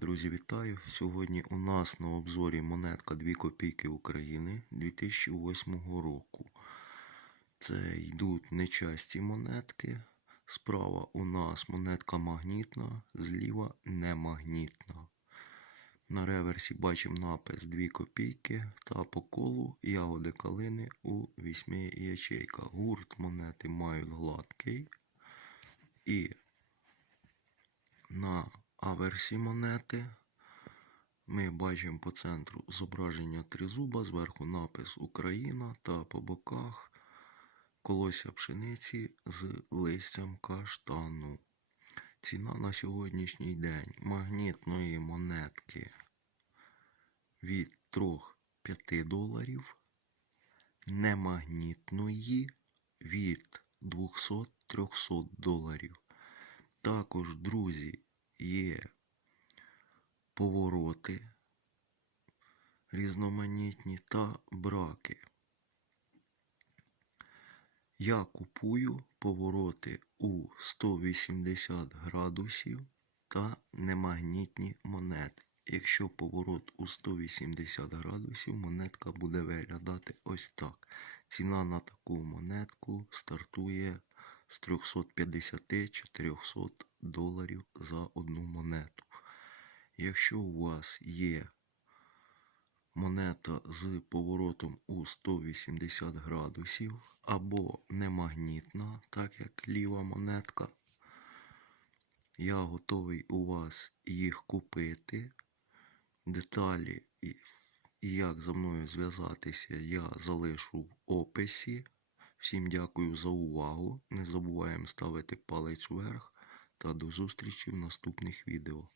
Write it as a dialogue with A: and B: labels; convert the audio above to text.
A: Друзі, вітаю! Сьогодні у нас на обзорі монетка 2 копійки України 2008 року. Це йдуть нечасті монетки. Справа у нас монетка магнітна, зліва немагнітна. На реверсі бачимо напис 2 копійки та по колу ягоди калини у 8 ячейках. Гурт монети мають гладкий і на аверсі монети ми бачимо по центру зображення тризуба, зверху напис Україна та по боках колося пшениці з листям каштану. Ціна на сьогоднішній день магнітної монетки від 3-5 доларів, немагнітної від 200-300 доларів. Також, друзі, є повороти різноманітні та браки. Я купую повороти у 180 градусів та немагнітні монети. Якщо поворот у 180 градусів, монетка буде виглядати ось так. Ціна на таку монетку стартує з 350-400 доларів за одну монету. Якщо у вас є монета з поворотом у 180 градусів або немагнітна, так як ліва монетка, я готовий у вас їх купити. Деталі і як за мною зв'язатися, я залишу в описі. Всім дякую за увагу. Не забуваємо ставити палець вверх та до зустрічі в наступних відео.